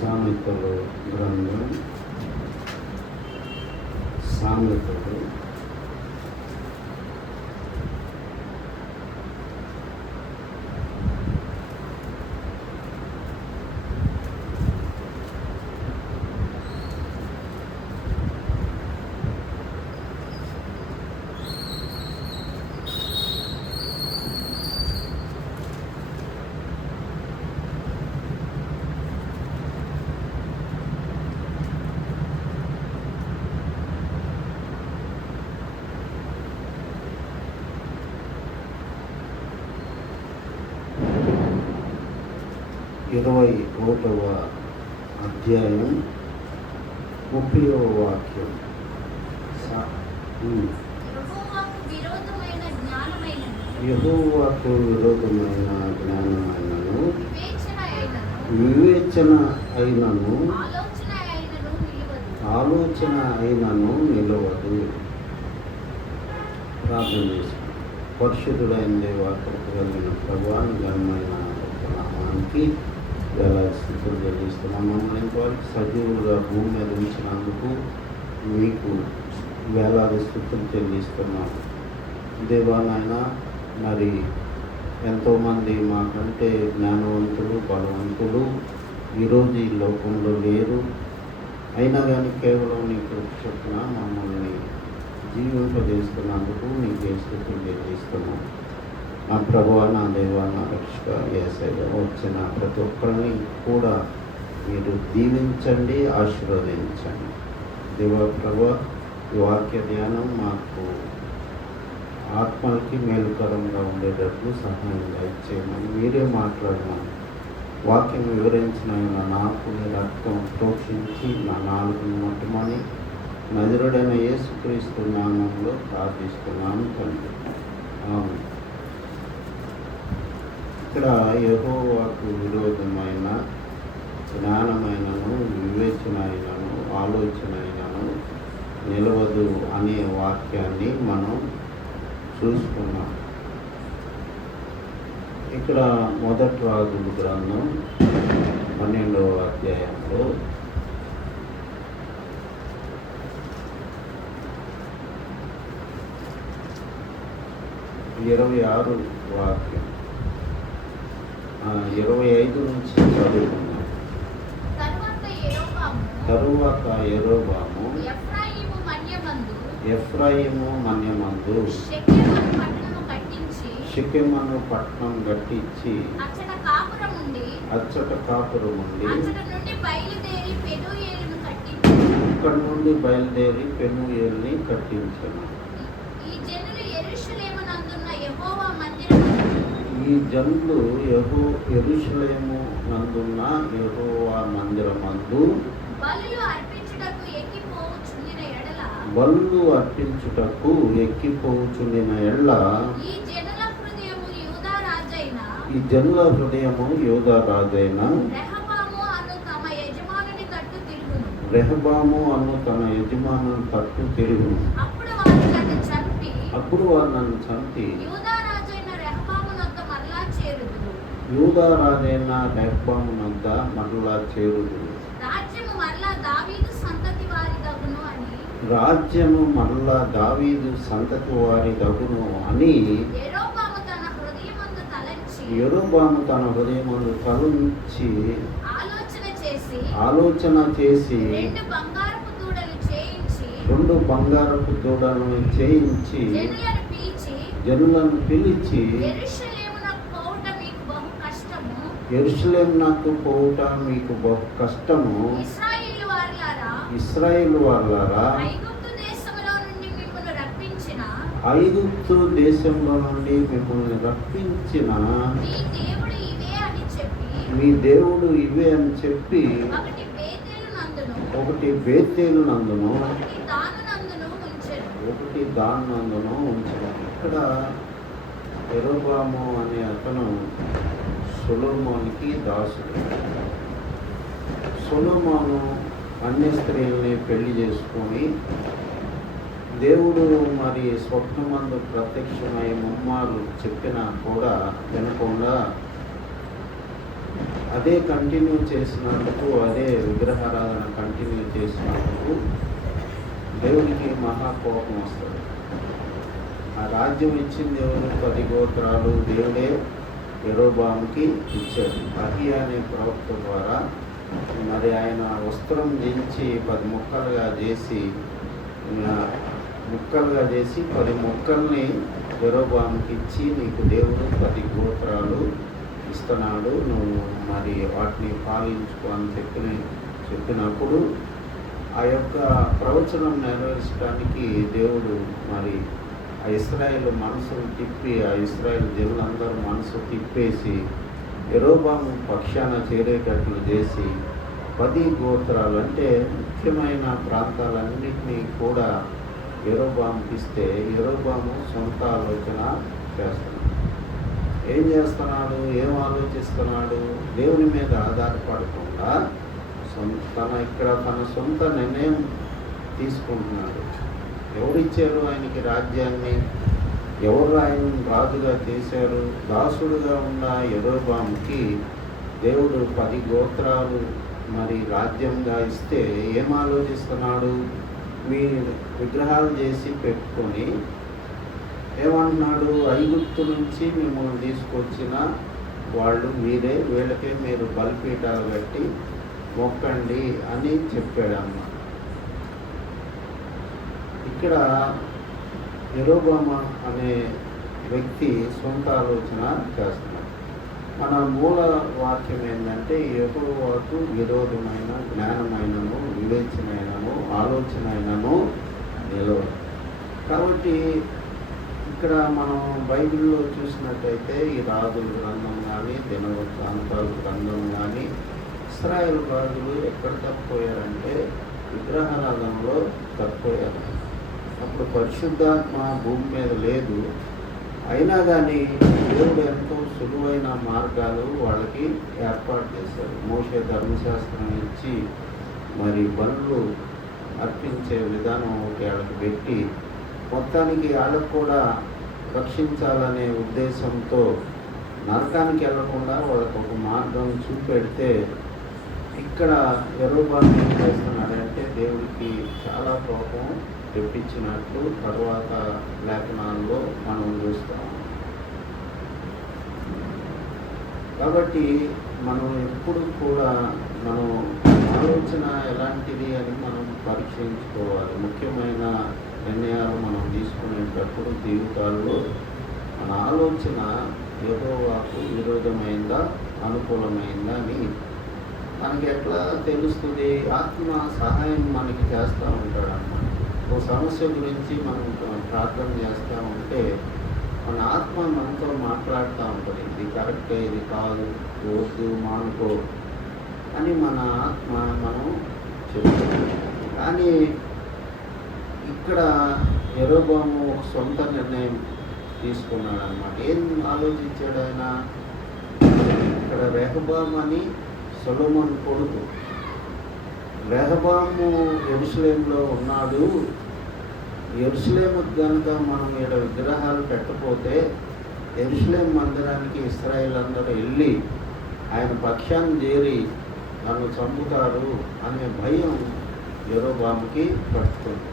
సామెతలు గ్రంథం సామెతలు 21వ అధ్యాయం 30వ వాక్యం. యెహోవాకు విరోధమైన జ్ఞానమైనను వివేచన అయినను ఆలోచన అయినను నిలవదు. ప్రార్థన చేసి పరిశుద్ధుడైన దేవా, కృప కలిగిన ప్రభువా, ఘనమైన నామానికి వేలాది స్థితులు చెల్లిస్తున్నాం. మమ్మల్ని ఇంతవరకు సజీవులుగా భూమి మీద ఉంచినందుకు మీకు వేలాది స్థితులు చెల్లిస్తున్నాం. దేవా నాయన, మరి ఎంతోమంది మాకంటే జ్ఞానవంతులు, బలవంతులు ఈరోజు ఈ లోకంలో లేరు. అయినా కానీ కేవలం నీ కృప చొప్పున మమ్మల్ని జీవింపజేస్తున్నందుకు నీకే స్థితులు చెల్లిస్తున్నాం. నా ప్రభువా, నా దేవా, నా రక్షక యేసయ్య, వచ్చిన ప్రతి ఒక్కరిని కూడా మీరు దీవించండి, ఆశీర్వదించండి. దేవా ప్రభువా, ఈ వాక్య ధ్యానం మాకు ఆత్మలకి మేలుకరంగా ఉండేటట్లు సహాయంగా ఇచ్చేయమని మీరే మాట్లాడమని వాక్యం వివరించిన నాకు నీ రక్తం ప్రోక్షించి నా నాలుగును ముట్టమని నజరుడైన యేసుక్రీస్తు నామంలో ప్రార్థిస్తున్నాను తండ్రి. ఆమేన్. ఇక్కడ యెహోవాకు విరోధమైన జ్ఞానమైనను వివేచన అయినను ఆలోచన అయినను నిలవదు అనే వాక్యాన్ని మనం చూసుకున్నాం. ఇక్కడ మొదటి రాజుల గ్రంథం 12వ అధ్యాయంలో 26 వాక్యం 25 నుంచి చదువుకున్నాం. తరువాత యెరోబాము ఎఫ్రాయిము మన్యమందు షెకెమును పట్టణం కట్టించి అచ్చట కాపురముండి ఇక్కడ నుండి బయలుదేరి పెనూయేలుని కట్టించాను. ఈ జనులు యెరూషలేము నందున్న యెహోవా మందిరమందు బలులు అర్పించుటకు ఎక్కిపోచుండిన ఎడ్ల ఈ జనుల హృదయము యూదా రాజైన రెహబాము అను తన యజమానుని తట్టు తిరుగును. అప్పుడు వారు నన్ను చంపి యూదా రాజైన రెహబాము నొద్ద మరలా చేరుదు. రాజ్యము మరలా దావీదు సంతతి వారి దగును అని యెరోబాము తన హృదయమందు తలంచి ఆలోచన చేసి 2 బంగారపు దూడలను చేయించి జనులను పిలిచి యెరూషలేమునకు పోవుట మీకు బహు కష్టము, ఇశ్రాయేలు వారలారా, ఐగుప్తు దేశంలో నుండి మిమ్మల్ని రప్పించిన మీ దేవుడు ఇవే అని చెప్పి ఒకటి బేతేలు నందును ఒకటి దాని నందును ఉంచారు. ఇక్కడ యెరోబాము అనే అతను సొలొమోనుకి దాసుడు. సొలొమోను అన్య స్త్రీల్ని పెళ్లి చేసుకొని దేవుడు మరి స్వప్నమందు ప్రత్యక్షమై ముమ్మారు చెప్పినా కూడా వినకుండా అదే కంటిన్యూ చేసినందుకు, అదే విగ్రహారాధన కంటిన్యూ చేసినందుకు దేవునికి మహాకోపం వస్తుంది. ఆ రాజ్యం ఇచ్చింది ఎవరు? 10 గోత్రాలు దేవుడే యెరోబాముకి ఇచ్చాడు. అహియా అనే ప్రవక్త ద్వారా మరి ఆయన వస్త్రం దించి 10 ముక్కలుగా చేసి 10 ముక్కల్ని యెరోబాముకి ఇచ్చి, నీకు దేవుడు 10 గోత్రాలు ఇస్తున్నాడు, నువ్వు మరి వాటిని పాలించుకో అని చెప్పినప్పుడు ఆ యొక్క ప్రవచనం నెరవేర్చడానికి దేవుడు మరి ఆ ఇశ్రాయేలు మనసును తిప్పి, ఆ ఇశ్రాయేలు జనులందరూ మనసు తిప్పేసి యెరోబాము పక్షాన చేరేటట్లు చేసి 10 గోత్రాలు అంటే ముఖ్యమైన ప్రాంతాలన్నింటినీ కూడా యెరోబాముకి ఇస్తే యెరోబాము సొంత ఆలోచన చేస్తున్నాడు. ఏం చేస్తున్నాడు? ఏం ఆలోచిస్తున్నాడు? దేవుని మీద ఆధారపడకుండా తన సొంత నిర్ణయం తీసుకుంటున్నాడు. ఎవరిచ్చారు ఆయనకి రాజ్యాన్ని? ఎవరు ఆయన రాజుగా చేశారు? దాసుడుగా ఉన్న యెరోబాముకి దేవుడు 10 గోత్రాలు మరి రాజ్యంగా ఇస్తే ఏం ఆలోచిస్తున్నాడు? మీ విగ్రహాలు చేసి పెట్టుకొని ఏమంటున్నాడు? ఐగుప్తు నుంచి మిమ్మల్ని తీసుకొచ్చిన వాళ్ళు మీరే, వీళ్ళకే మీరు బలిపీఠాలు కట్టి మొక్కండి అని చెప్పాడమ్మ. ఇక్కడ యెరోబాము అనే వ్యక్తి సొంత ఆలోచన చేస్తున్నాడు. మన మూల వాక్యం ఏంటంటే, యెహోవాకు విరోధమైన జ్ఞానమైనను వివేచనైనను ఆలోచనైనను నిలవదు. కాబట్టి ఇక్కడ మనం బైబిల్లో చూసినట్టయితే ఈ రాజుల గ్రంథం కానీ, దినవృత్తాంతాల గ్రంథం కానీ, ఇశ్రాయేలు రాజులు ఎక్కడ తప్పిపోయారంటే విగ్రహారాధనలో తప్పిపోయారు. అప్పుడు పరిశుద్ధాత్మ భూమి మీద లేదు. అయినా కానీ దేవుడు ఎంతో సులువైన మార్గాలు వాళ్ళకి ఏర్పాటు చేశారు. మోషే ధర్మశాస్త్రం ఇచ్చి మరి బండ్లు అర్పించే విధానం వాళ్ళకి పెట్టి మొత్తానికి వాళ్ళకు కూడా రక్షించాలనే ఉద్దేశంతో నరకానికి వెళ్లకుండా వాళ్ళకు ఒక మార్గం చూపెడితే, ఇక్కడ యెరోబాము ఏం చేస్తున్నాడంటే దేవుడికి చాలా కోపం తెప్పించినట్లు తర్వాత లేఖనాల్లో మనం చూస్తాం. కాబట్టి మనం ఎప్పుడు కూడా మనం ఆలోచన ఎలాంటిది అని మనం పరీక్షించుకోవాలి. ముఖ్యమైన నిర్ణయాలు మనం తీసుకునేటప్పుడు జీవితాల్లో మన ఆలోచన యెహోవాకు విరోధమైందా అనుకూలమైందా అని మనకి ఎట్లా తెలుస్తుంది? ఆత్మ సహాయం మనకి చేస్తూ ఉంటాడు అన్నమాట. ఒక సమస్య గురించి మనం ప్రార్థన చేస్తూ ఉంటే మన ఆత్మ మనతో మాట్లాడుతూ ఉంటుంది. ఇది కరెక్టే, ఇది కాదు, వద్దు, మానుకో అని మన ఆత్మ మనం చెప్తాం. కానీ ఇక్కడ యెరోబాము ఒక సొంత నిర్ణయం తీసుకున్నాడు అన్నమాట. ఏం ఆలోచించాడు ఆయన? ఇక్కడ రెహబాము అని సొలొమోను కొడుకు. రెహబాము యెరూషలేములో ఉన్నాడు. యెరూషలేముకు కనుక మనం ఇక్కడ విగ్రహాలు పెట్టకపోతే యెరూషలేము మందిరానికి ఇశ్రాయేల్ అందరూ వెళ్ళి ఆయన పక్షాన్ని చేరి నన్ను చంపుతారు అనే భయం యెరోబాముకి పట్టుకుంది.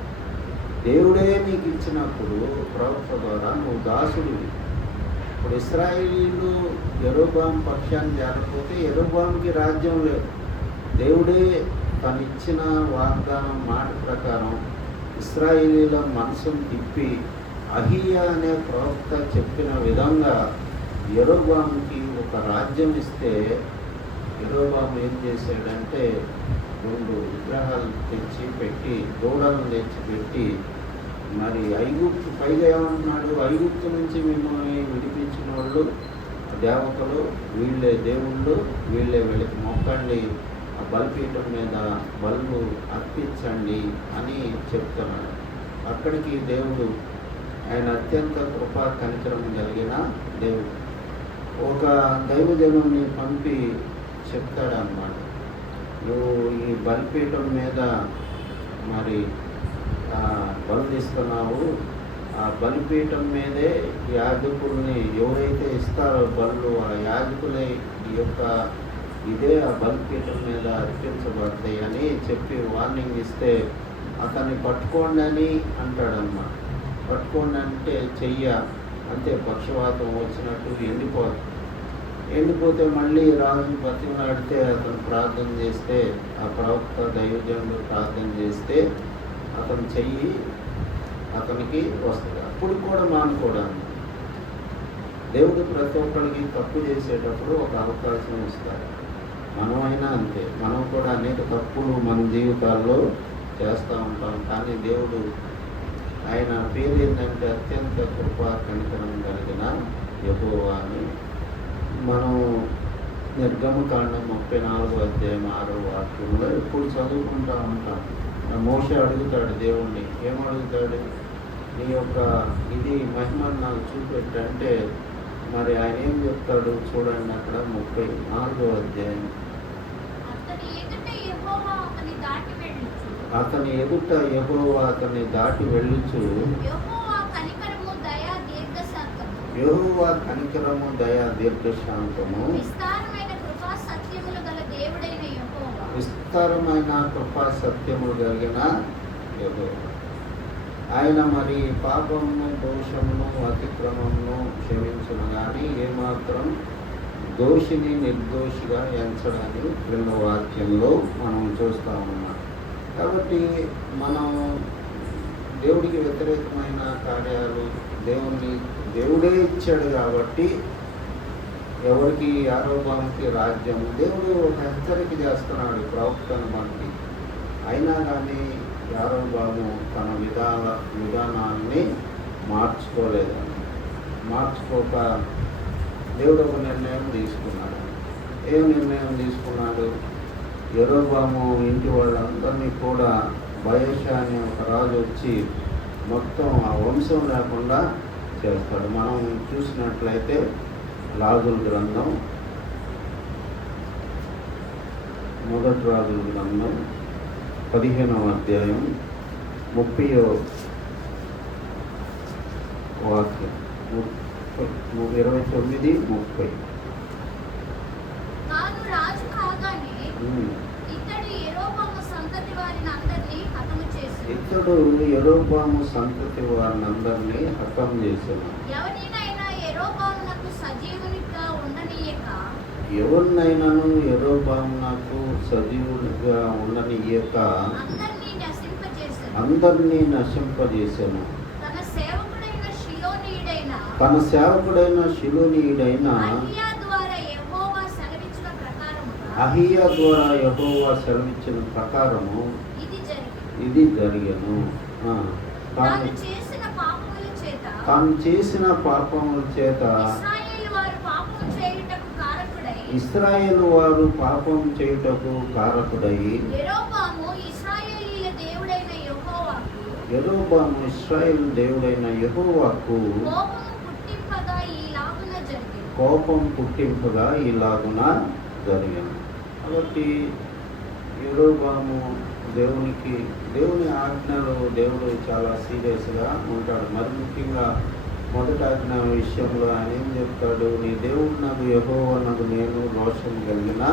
దేవుడే నీకు ఇచ్చినప్పుడు ప్రవక్త ద్వారా నువ్వు దాసుడివి. ఇప్పుడు ఇశ్రాయేలీలు యెరోబాము పక్షాన్ని చేరకపోతే యెరోబాముకి రాజ్యం లేదు. దేవుడే తను ఇచ్చిన వాగ్దానం మాట ప్రకారం ఇశ్రాయేలీల మనసును తిప్పి అహియా అనే ప్రవక్త చెప్పిన విధంగా యెరోబాముకి ఒక రాజ్యం ఇస్తే యెరోబాము ఏం చేశాడంటే 2 విగ్రహాలు తెచ్చి పెట్టి, దూడలను తెచ్చి పెట్టి మరి ఐగుప్తు పైగా ఏమంటున్నాడు? ఐగుప్తు నుంచి మిమ్మల్ని విడిపించిన వాళ్ళు దేవతలు, వీళ్ళే దేవుళ్ళు, వీళ్ళే వీళ్ళకి మొక్కండి, ఆ బలిపీఠం మీద బలులు అర్పించండి అని చెప్తున్నాడు. అక్కడికి దేవుడు, ఆయన అత్యంత కృపా కనికరం కలిగిన దేవుడు, ఒక దైవజనుని పంపి చెప్తాడన్నమాట. నువ్వు ఈ బలిపీఠం మీద మరి బలు ఇస్తున్నావు, ఆ బలిపీఠం మీదే యాజకుల్ని ఎవరైతే ఇస్తారో బలు, ఆ యాజకులే ఈ యొక్క ఇదే ఆ బలిపీఠం మీద అర్పించబడతాయి అని చెప్పి వార్నింగ్ ఇస్తే అతన్ని పట్టుకోండి అని అంటాడన్నమాట. పట్టుకోండి అంటే చెయ్య అంతే, పక్షవాతం వచ్చినట్టు ఎండిపోతే మళ్ళీ రాజు బతిమలాడితే అతను ప్రార్థన చేస్తే, ఆ ప్రవక్త దైవజనుడు ప్రార్థన చేస్తే అతను చెయ్యి అతనికి వస్తుంది. అప్పుడు కూడా మానుకోవడానికి దేవుడు ప్రతి ఒక్కరికి తప్పు చేసేటప్పుడు ఒక అవకాశం ఇస్తారు. మనమైనా అంతే, మనం కూడా అనేక తప్పులు మన జీవితాల్లో చేస్తూ ఉంటాం. కానీ దేవుడు, ఆయన పేరు ఏంటంటే అత్యంత కృపా కనికరం కలిగిన యెహోవా అని. మనం నిర్గమకాండం 34వ అధ్యాయం 6వ వాక్యంలో ఎప్పుడు చదువుకుంటూ ఉంటాం. మోషే అడుగుతాడు దేవుణ్ణి, ఏమడుగుతాడు? నీ యొక్క ఇది మహిమను నాకు చూపెట్టంటే మరి ఆయన ఏం చెప్తాడు చూడండి, అక్కడ 34వ అధ్యాయం. అతని ఎదుట యెహోవా అతన్ని దాటి వెళ్ళుచు, యెహోవా కనికరము దయా దీర్ఘశాంతము విస్తారమైన కృపా సత్యములు కలిగిన యెహోవా. ఆయన మరి పాపమును దోషమును అతిక్రమమును క్షమించును కానీ ఏమాత్రం దోషిని నిర్దోషిగా ఎంచడాన్ని 2వ వాక్యంలో మనం చూస్తూ ఉన్నాం. కాబట్టి మనం దేవుడికి వ్యతిరేకమైన కార్యాలు దేవుడే ఇచ్చాడు కాబట్టి ఎవరికి యారోబాముకి రాజ్యం దేవుడు ఒక హెచ్చరిక చేస్తున్నాడు ప్రవక్తను బట్టి. అయినా కానీ యారోబాము తన విధానాన్ని మార్చుకోక దేవుడు ఒక నిర్ణయం తీసుకున్నాడు. ఏం నిర్ణయం తీసుకున్నాడు? యెరోబాము ఇంటి వాళ్ళందరినీ కూడా బయషా అనే ఒక రాజు వచ్చి మొత్తం ఆ వంశం లేకుండా చేస్తాడు. మనం చూసినట్లయితే రాజుల గ్రంథం, మొదటి రాజుల గ్రంథం 15వ అధ్యాయం 30వ వాక్యం, 29-30. ఇతడు యెరోబాము సంతతి వారిని అందరినీ హతం చేశాను. ఎవరినైనాను యెరోబామునకు సజీవునిగా ఉండనీయక అందరినీ నశింపజేశాను. తన సేవకుడైన షిలోనీయుడైన అహియా ద్వారా యెహోవా సెలవిచ్చిన ప్రకారము ఇది జరిగెను. తాను చేసిన పాపముల చేత ఇశ్రాయేలు వారు పాపం చేయుటకు కారకుడై యెరోబాము ఇశ్రాయేలు దేవుడైన యెహోవాకు కోపం పుట్టింపగా ఇలాగున జరిగాను. కాబట్టి యెరోబాము దేవుని ఆజ్ఞలు దేవుడు చాలా సీరియస్గా ఉంటాడు. మరి ముఖ్యంగా మొదటి ఆజ్ఞ విషయంలో ఆయన ఏం చెప్తాడు? నీ దేవుడు నాకు యెహోవా నాకు నేను రోషం కలిగిన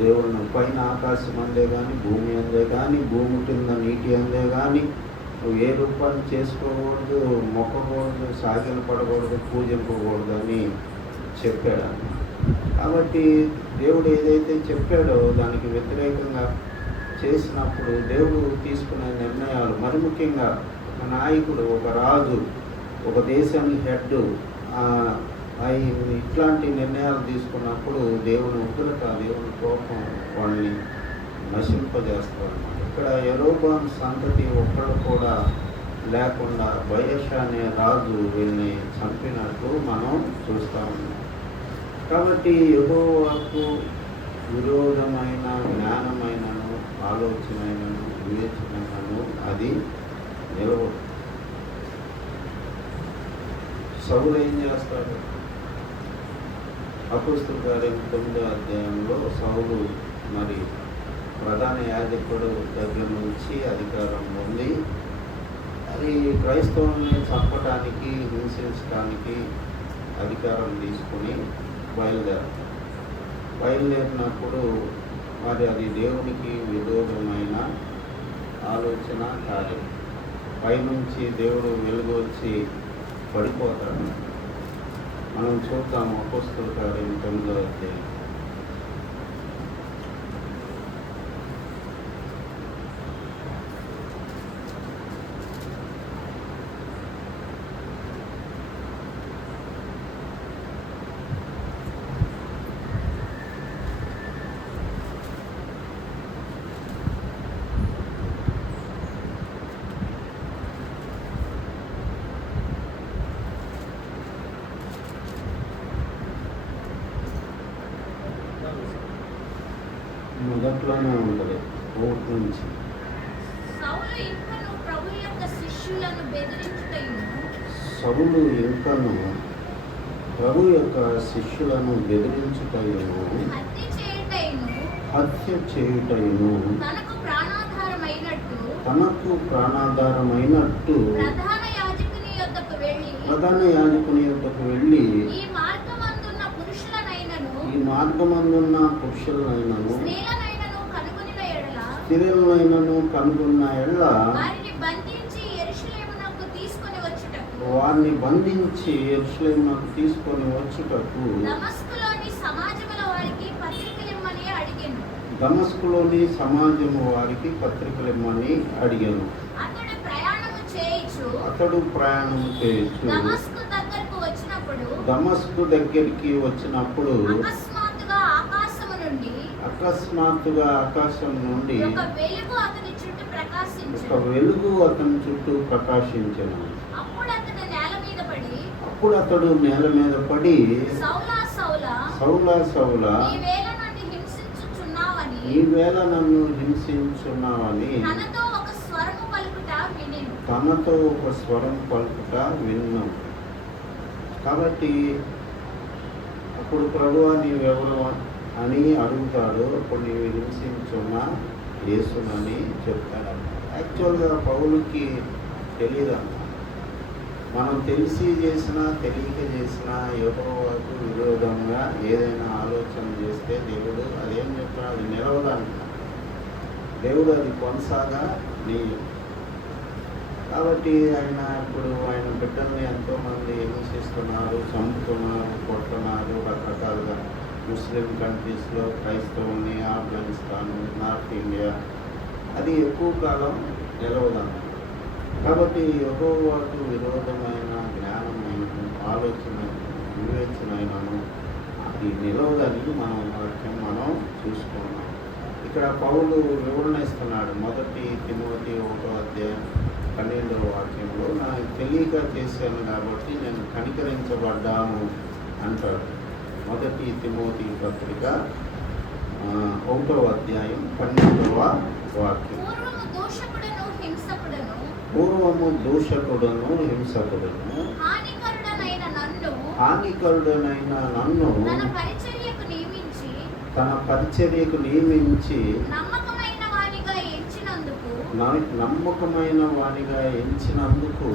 దేవుడిని. పైన ఆకాశం అందే కానీ భూమి అందే కానీ భూమి కింద నీటి అందే కానీ నువ్వు ఏ రూపాన్ని చేసుకోకూడదు, మొక్కకూడదు, సాగిలు పడకూడదు, పూజింపకూడదు అని చెప్పాడు. కాబట్టి దేవుడు ఏదైతే చెప్పాడో దానికి వ్యతిరేకంగా చేసినప్పుడు దేవుడు తీసుకునే నిర్ణయాలు, మరి ముఖ్యంగా ఒక నాయకుడు, ఒక రాజు, ఒక దేశానికి హెడ్ ఇట్లాంటి నిర్ణయాలు తీసుకున్నప్పుడు దేవుని ఉగ్రత, దేవుని కోపం వాళ్ళని నశింపజేస్తారు. ఇక్కడ యెరోబాము సంతతి ఒక్కడు కూడా లేకుండా బయషా అనే రాజు వీళ్ళని చంపినట్టు మనం చూస్తూ ఉన్నాం. కాబట్టి యెహోవాకు విరోధమైన జ్ఞానమైనను ఆలోచనైనను వివేచనైనను అది నిలవదు. సౌలు ఏం చేస్తాడు? అపోస్తలుల కార్యం 9వ అధ్యాయంలో సౌలు మరి ప్రధాన యాజకుడు దగ్గర నుంచి అధికారం పొంది అది క్రైస్తవుల్ని చంపడానికి, హింసించడానికి అధికారం తీసుకుని బయలుదేరాడు. బయలుదేరినప్పుడు మరి అది దేవునికి విరోధమైన ఆలోచన కార్యం. పైనుంచి దేవుడు వెలుగు వచ్చి పడిపోతాడు. మనం చూద్దాం అపోస్తల కార్యం 9వ అధ్యాయం. మొదట్లోనే ఉంటుంది 1 నుంచి. సౌలు ఇంకను ప్రభు యొక్క శిష్యులను బెదిరించుటయును హత్య చేయుటయును తనకు ప్రాణాధారమైనట్టు ప్రధాన యాజకుని యొద్దకు వెళ్ళి ఈ మార్గమందున్న పురుషులనైనను స్త్రీలనైనను కనుగొన్న ఎడల వారిని బంధించి యెరూషలేమునకు తీసుకొని వచ్చుటకు దమస్కులోని సమాజము వారికి పత్రికలిమ్మని అడిగాను. అతడు ప్రయాణము చేయొచ్చు దమస్కు దగ్గరికి వచ్చినప్పుడు అకస్మాత్తుగా ఆకాశం నుండి ఒక వెలుగు అతని చుట్టూ ప్రకాశించెను. అప్పుడు అతడు నేల మీద పడి సౌలా ఈవేళ నన్ను హింసించున్నావని తనతో ఒక స్వరం పలుకుట విన్నాం. కాబట్టి అప్పుడు ప్రభువా నీవెవరు అని అడుగుతాడు. అప్పుడు నీవు హింసించున్న యేసునని చెప్తాడు. యాక్చువల్గా పౌలుకి తెలియదన్న, మనం తెలిసి చేసినా తెలియక చేసినా యెహోవాకు విరోధంగా ఏదైనా ఆలోచన చేస్తే దేవుడు అదేం చెప్తాడు, అది నిలవడానికి దేవుడు అది కొనసాగా నీ. కాబట్టి ఆయన బిడ్డల్ని ఎంతోమంది హింసిస్తున్నారు, చంపుతున్నారు, కొట్టున్నారు రకరకాలుగా. ముస్లిం కంట్రీస్లో క్రైస్తవుల్ని, ఆఫ్ఘనిస్తాన్, నార్త్ ఇండియా, అది ఎక్కువ కాలం నిలవదన్న. కాబట్టి యెహోవాకు విరోధమైన జ్ఞానమైన ఆలోచన వివేచనైనను అది నిలవదని మనం చూసుకున్నాం. ఇక్కడ పౌలు వివరణ ఇస్తున్నాడు. 1 తిమోతి 1వ అధ్యాయం 12వ వాక్యంలో నాకు తెలియక చేశాను కాబట్టి నేను కనికరించబడ్డాను అంటాడు. 1 తిమోతి పత్రిక 1వ అధ్యాయం 12వ వాక్యం. పూర్వము దూషకుడును హింసకుడును హానికరుడనైన నన్ను తన పరిచర్యకు నియమించి నమ్మకమైన వానిగా ఎంచినందుకు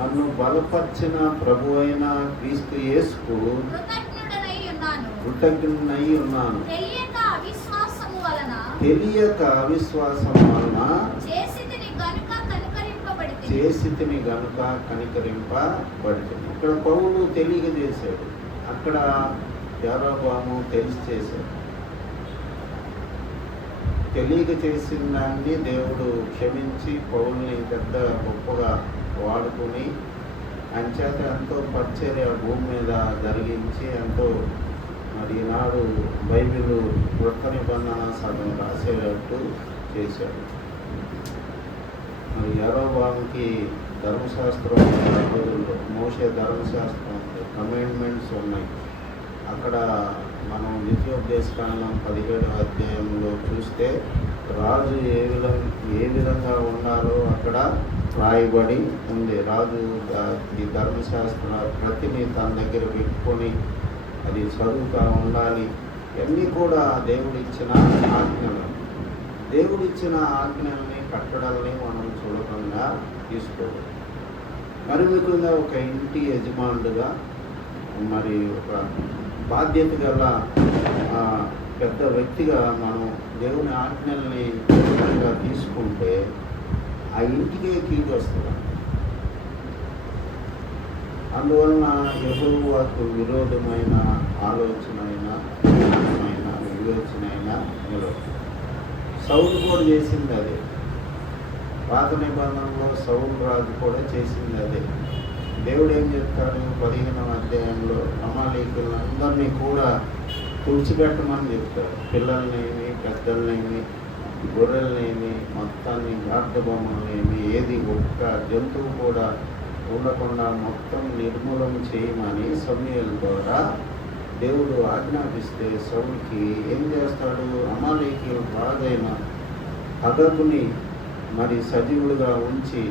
నన్ను బలపర్చిన ప్రభువైన క్రీస్తు యేసుకు కృతజ్ఞుడనై ఉన్నాను. తెలియక అవిశ్వాసం వలన చేసితిని గనుక కనికరింపబడింది. ఇక్కడ పౌలు తెలియక చేశాడు, అక్కడ యారోబాము తెలిసి చేశాడు. తెలియక చేసిన దాన్ని దేవుడు క్షమించి పౌల్ని పెద్ద గొప్పగా వాడుకొని ఆయన చేత ఎంతో పరిచర్య భూమి మీద జరిగించి ఎంతో మరి ఈనాడు బైబిల్ కొత్త నిబంధన సగం రాసేటట్టు చేశాడు. మరి యారోబాముకి ధర్మశాస్త్రం రోజుల్లో మోషే ధర్మశాస్త్రం కమాండ్మెంట్స్ ఉన్నాయి. అక్కడ మనం ద్వితీయోపదేశకాండం 17వ అధ్యాయంలో చూస్తే రాజు ఏ విధంగా ఉండాలో అక్కడ రాయబడి ఉంది. రాజు ఈ ధర్మశాస్త్ర ప్రతిని తన దగ్గర పెట్టుకొని అది చదువుగా ఉండాలి. ఇవన్నీ కూడా దేవుడిచ్చిన ఆజ్ఞలు. దేవుడిచ్చిన ఆజ్ఞల్ని కట్టడాలని మనం చూడకుండా తీసుకోవాలి. మరి ముఖ్యంగా ఒక ఇంటి యజమానుడుగా మరి ఒక బాధ్యత గల పెద్ద వ్యక్తిగా మనం దేవుని ఆజ్ఞల్ని ఖచ్చితంగా తీసుకుంటే ఆ ఇంటికే కీడు వస్తుంది. అందువలన యెహోవాకు విరోధమైన ఆలోచన అయినా జ్ఞానమైన వివేచన అయినా నిలవదు. సౌలు కూడా చేసింది అదే. పాత నిబంధనలో సౌలు రాజు కూడా చేసింది అదే. దేవుడు ఏం చెప్తాడు 15వ అధ్యాయంలో అమాలేకులందరినీ కూడా తుడిచిపెట్టమని చెప్తాడు. పిల్లల్నేమి, పెద్దలనేమి, గొర్రెలనేమి, మొత్తాన్ని గార్ధబొమ్మలనేమి ఏది ఒక్క జంతువు కూడా ఉండకుండా మొత్తం నిర్మూలన చేయమని సమూయేలు ద్వారా దేవుడు ఆజ్ఞాపిస్తే సౌలుకి ఏం చేస్తాడు? అమాలేకీయుల రాజైన హగగుని మరి సజీవుడిగా ఉంచి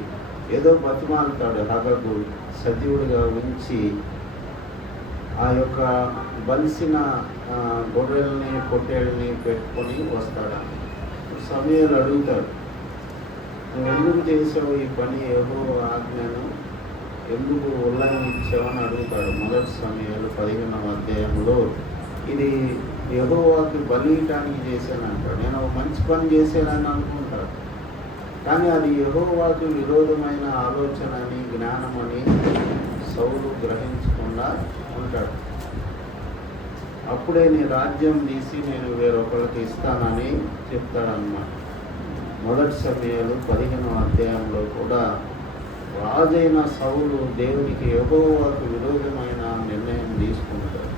ఏదో బతిమాలుతాడు. హగగు సజీవుడిగా ఉంచి ఆ యొక్క బలిసిన గొర్రెల్ని పొట్టేళ్ళని పెట్టుకొని వస్తాడు. సమూయేలు అడుగుతాడు, నువ్వు ఎందుకు చేసావు ఈ పని? యెహోవా ఆజ్ఞను ఎందుకు ఉల్లంఘించావని అడుగుతాడు. మొదటి సమూయేలు 15వ అధ్యాయంలో ఇది యెహోవాకి బలి ఇవ్వడానికి చేశానంటాడు. నేను ఒక మంచి పని చేశానని అనుకుంటాడు, కానీ అది యెహోవాకు విరోధమైన ఆలోచన అని, జ్ఞానమని సౌలు గ్రహించకుండా ఉంటాడు. అప్పుడే నీ రాజ్యం తీసి నేను వేరొకరికి ఇస్తానని చెప్తాడన్నమాట. మొదటి సమూయేలు 15వ అధ్యాయంలో కూడా రాజైన సౌలు దేవునికి యెహోవాకు విరోధమైన నిర్ణయం తీసుకుంటాడు.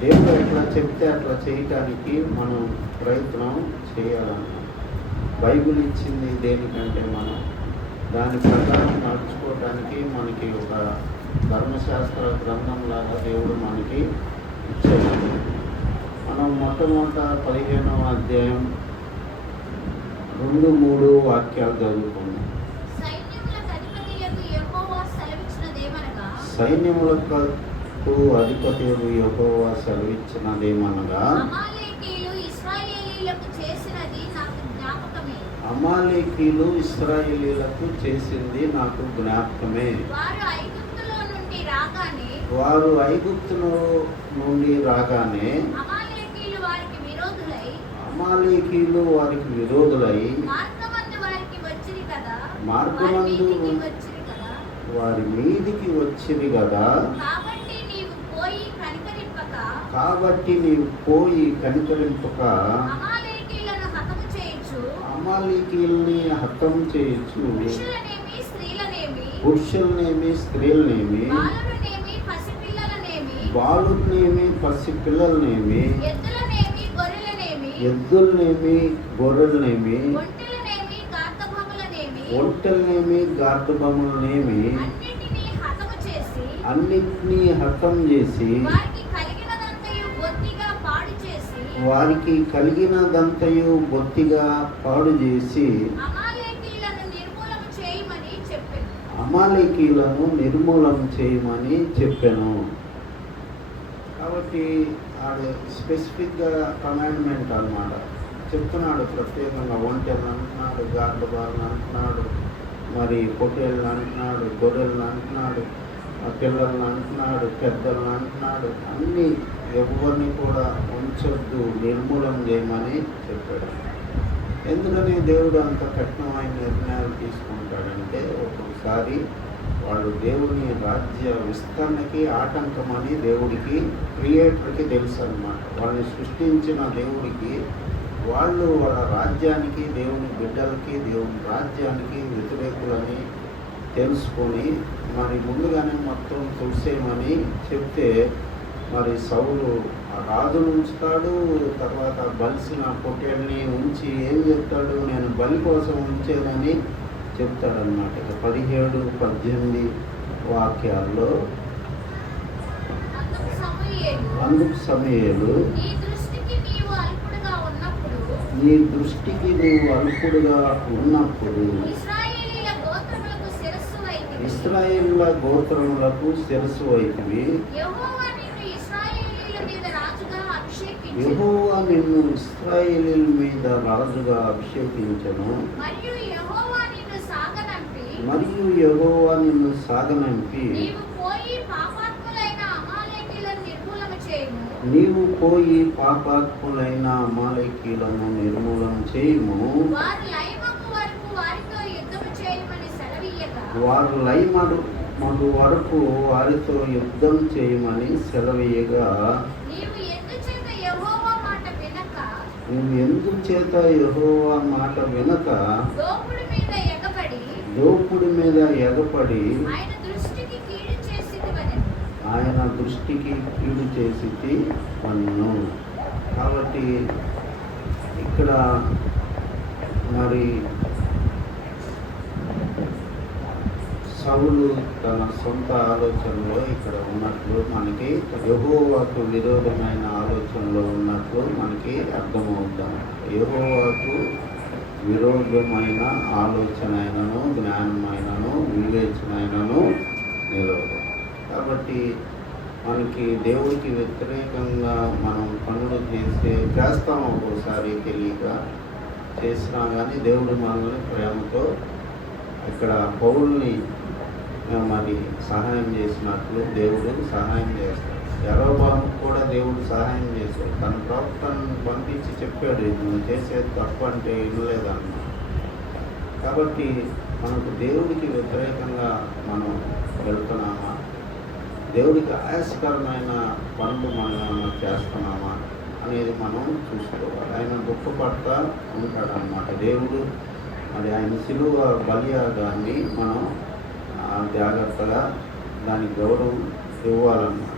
దేవుడు ఎట్లా చెప్తే అట్లా చేయటానికి మనం ప్రయత్నం చేయాలన్నమాట. బైబిల్ ఇచ్చింది దేనికంటే మనం దాని ప్రకారం నడుచుకోవటానికి మనకి ఒక ధర్మశాస్త్ర గ్రంథంలాగా దేవుడు మనకి ఇచ్చాడు. మనం మొట్టమొదట 15వ అధ్యాయం 2-3 వాక్యాలు చదువుకున్నాం. సైన్యములకు అధిపతి యెహోవా సెలవిచ్చినదేమనగా అమాలేకీయులు ఇశ్రాయేలీలకు చేసింది నాకు జ్ఞాపకమే. వారు ఐగుప్తులో నుండి రాగానే అమాలేకీయులు వారికి విరోధులై మార్గమందు వారి మీదికి వచ్చింది కదా. కాబట్టి నీవు పోయి కనికరింపక అమాలేకీయుల్ని హతం చేయొచ్చు. పురుషులనేమి, స్త్రీలనేమి, బాలునేమి, పసిపిల్లలనేమి, ఎద్దులనేమి, గొర్రెలనేమి, ఒంటెలనేమి, గార్ధబొమ్మలనేమి అన్నిటినీ హతం చేసి వారికి కలిగినదంతయు బొత్తిగా పాడు చేసి అమాలేకీయులను నిర్మూలన చేయమని చెప్పాను. కాబట్టి ఆడు స్పెసిఫిక్గా కమాండ్మెంట్ అన్నమాట చెప్తున్నాడు. ప్రత్యేకంగా ఒంటెలను అంటున్నాడు, గార్ధబాలను అంటున్నాడు, మరి పొట్టేళ్ళని అంటున్నాడు, గొర్రెలను అంటున్నాడు, పిల్లలను అంటున్నాడు, పెద్దలను అంటున్నాడు. అన్నీ ఎవరిని కూడా ఉంచొద్దు, నిర్మూలన చేయమని చెప్పాడు. ఎందుకని దేవుడు అంత కఠినమైన నిర్ణయాలు తీసుకుంటాడంటే ఒక్కొక్కసారి వాళ్ళు దేవుని రాజ్య విస్తరణకి ఆటంకమని దేవుడికి, క్రియేటర్కి తెలుసు అన్నమాట. వాళ్ళని సృష్టించిన దేవుడికి వాళ్ళు వాళ్ళ రాజ్యానికి, దేవుని బిడ్డలకి, దేవుని రాజ్యానికి వ్యతిరేకులని తెలుసుకొని మరి ముందుగానే మొత్తం తుడిసేయమని చెప్తే మరి సౌలు ఆ రాజును ఉంచుతాడు. తర్వాత బలిసిన పొట్టేళ్ళని ఉంచి ఏం చెప్తాడు? నేను బలి కోసం ఉంచేదని చెప్తాడన్నమాట. 17-18 వాక్యాల్లో అందుకు సమూయేలు నీ దృష్టికి నీవు అల్పుడుగా ఉన్నప్పుడు ఇశ్రాయేలుల గోత్రములకు శిరస్సు వైతివి. యెహోవా నిన్ను ఇశ్రాయేలీయుల మీద రాజుగా అభిషేకించెను. మరియు యెహోవా నిన్ను సాగనంపి చేయము. నీవు పోయి పాపాత్ములైన అమాలేకీయులను నిర్మూలన చేయము. వారు లయమగు వరకు వారితో యుద్ధము చేయమని సెలవీయగా వారు లయమడు వరకు వారితో యుద్ధం చేయమని సెలవీయగా నీవు ఎందుచేత యెహోవా మాట వినక నువ్వు ఎందుచేత యెహోవా మాట వినక దోపుడి మీద ఎగపడి ఆయన దృష్టికి కీడు చేసి పన్ను. కాబట్టి ఇక్కడ మరి సౌలు తన సొంత ఆలోచనలో ఇక్కడ ఉన్నట్లు మనకి యెహోవాకు విరోధమైన ఆలోచనలో ఉన్నట్లు మనకి అర్థమవుతాం. యెహోవాకు విరోధమైన ఆలోచన అయినను జ్ఞానమైనను వివేచనైనను నిలవదు. కాబట్టి మనకి దేవుడికి వ్యతిరేకంగా మనం పనులు చేస్తాం. ఒక్కోసారి తెలియక చేసినా కానీ దేవుడు మనల్ని ప్రేమతో ఇక్కడ పౌలుని మరి సహాయం చేసినట్లు దేవుడు సహాయం చేస్తాడు. యెరోబాముకు కూడా దేవుడు సహాయం చేశాడు. తన ప్రవక్తను పంపించి చెప్పాడు, నువ్వు చేసేది తప్పు అంటే ఇవ్వలేదన్న. కాబట్టి మనకు దేవుడికి వ్యతిరేకంగా మనం వెళ్తున్నామా, దేవుడికి ఆయాసకరమైన పనులు మనం చేస్తున్నామా అనేది మనం చూసుకోవాలి. ఆయన దుఃఖపడతా ఉంటాడు అన్నమాట. దేవుడు మరి ఆయన శిలువ బలియాగాన్ని మనం జాగ్రత్తగా దానికి గౌరవం ఇవ్వాలన్నమాట.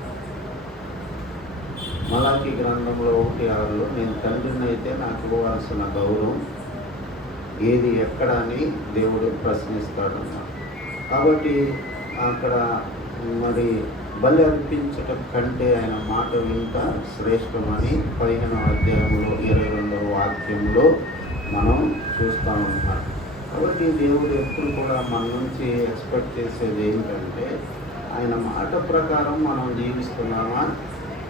మలాకీ గ్రంథంలో 1:6 నేను తండ్రిని అయితే నాకు ఇవ్వాల్సిన గౌరవం ఏది ఎక్కడ అని దేవుడు ప్రశ్నిస్తాడన్నమాట. కాబట్టి అక్కడ మరి బలి అర్పించటం కంటే ఆయన మాట వింట శ్రేష్టమని 15వ అధ్యాయంలో 22వ వాక్యంలో మనం చూస్తామన్నమాట. కాబట్టి దేవుడు ఎప్పుడు కూడా మన నుంచి ఎక్స్పెక్ట్ చేసేది ఏంటంటే ఆయన మాట ప్రకారం మనం జీవిస్తున్నామా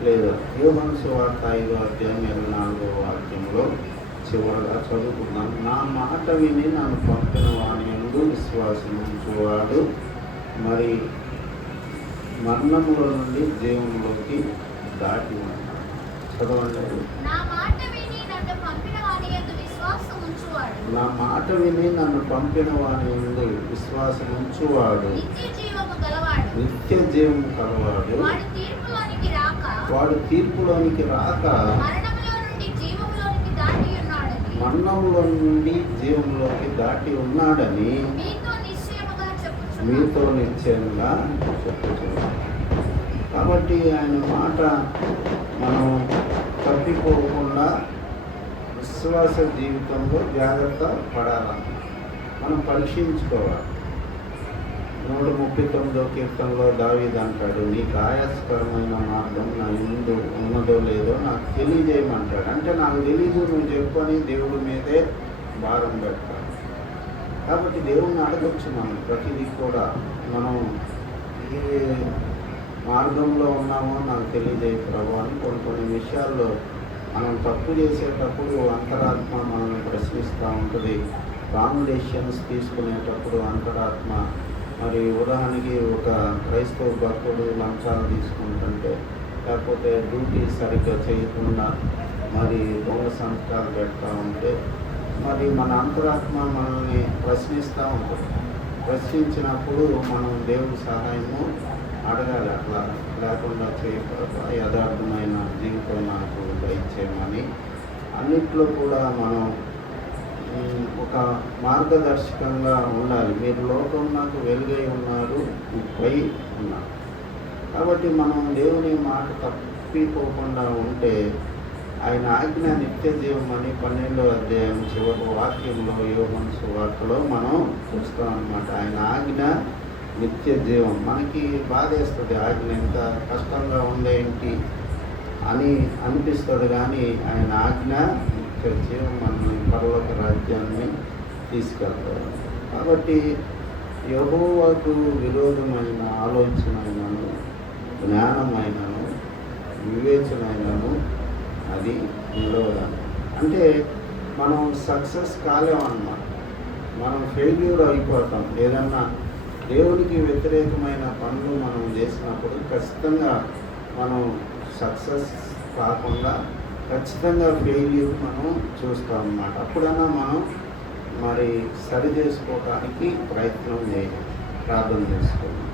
లేదా. యోహాను సువార్త 5వ అధ్యాయం 24వ వాక్యంలో చివరగా చదువుకున్నాం, నా మాట విని నన్ను పంపిన వాని యందు విశ్వాసం ఉంచువాడు మరి మరణంలో నుండి జీవంలోకి దాటి ఉన్నాడు. చదవండి. నా మాట విని నన్ను పంపిన వాని యందు విశ్వాసం ఉంచువాడు నిత్య జీవము గలవాడు. వాడు తీర్పులోనికి రాక మరణంలో నుండి జీవంలోకి దాటి ఉన్నాడని మీతో నిశ్చయంగా చెప్పుచున్నాను. కాబట్టి ఆయన మాట మనం తప్పిపోకుండా విశ్వాస జీవితంలో జాగ్రత్త పడాలని మనం పరీక్షించుకోవాలి. 139వ కీర్తనలో దావీదు అంటాడు, నీకు ఆయాసకరమైన మార్గం నా ముందు ఉన్నదో లేదో నాకు తెలియజేయమంటాడు. అంటే నాకు తెలీదు, నువ్వు చెప్పని దేవుడి మీదే భారం పెడతాడు. కాబట్టి దేవుణ్ణి అడగచ్చు మనం ప్రతిదీ కూడా, మనం ఏ మార్గంలో ఉన్నామో నాకు తెలియజేయ ప్రభు అని. కొన్ని విషయాల్లో మనం తప్పు చేసేటప్పుడు అంతరాత్మ మనల్ని ప్రశ్నిస్తూ ఉంటుంది. రాంగ్ డెసిషన్స్ తీసుకునేటప్పుడు అంతరాత్మ మరి ఉదాహరణకి ఒక క్రైస్తవ భక్తుడు లంచాలు తీసుకుంటుంటే, లేకపోతే డ్యూటీ సరిగ్గా చేయకుండా మరి దొంగ సంతకాలు పెడతా ఉంటే మరి మన అంతరాత్మ మనల్ని ప్రశ్నిస్తూ ఉంటుంది. ప్రశ్నించినప్పుడు మనం దేవుడి సహాయము అడగాలి. అట్లా లేకుండా చేయకుండా యథార్థమైన జీవితం నాకు దయచేయమని. అన్నిట్లో కూడా మనం ఒక మార్గదర్శకంగా ఉండాలి. మీరు లోకం నాకు వెలుగై ఉన్నారు, పై ఉన్నారు. కాబట్టి మనం దేవుని మాట తప్పిపోకుండా ఉంటే ఆయన ఆజ్ఞ నిత్య జీవం అని 12వ అధ్యాయం చివరి వాక్యంలో యోహాను సువార్తలో మనం చూస్తాం అన్నమాట. ఆయన ఆజ్ఞ నిత్య జీవం. మనకి బాధేస్తుంది, ఆజ్ఞ ఎంత కష్టంగా ఉందేంటి అని అనిపిస్తుంది, కానీ ఆయన ఆజ్ఞ నిత్య జీవం మనల్ని పరలోక రాజ్యాన్ని తీసుకెళ్తారు. కాబట్టి యెహోవాకు విరోధమైన ఆలోచనైనను జ్ఞానమైనను వివేచనైనను అది నిలవదాన్ని. అంటే మనం సక్సెస్ కాలేమన్నమాట. మనం ఫెయిల్యూర్ అయిపోతాం. ఏదన్నా దేవుడికి వ్యతిరేకమైన పనులు మనం చేసినప్పుడు ఖచ్చితంగా మనం సక్సెస్ కాకుండా ఖచ్చితంగా ఫెయిల్యూర్ మనం చూస్తాం అన్నమాట. అప్పుడన్నా మనం మరి సరి చేసుకోవడానికి ప్రయత్నం చేయాలి, ప్రార్థన చేసుకోవాలి.